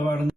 canavarını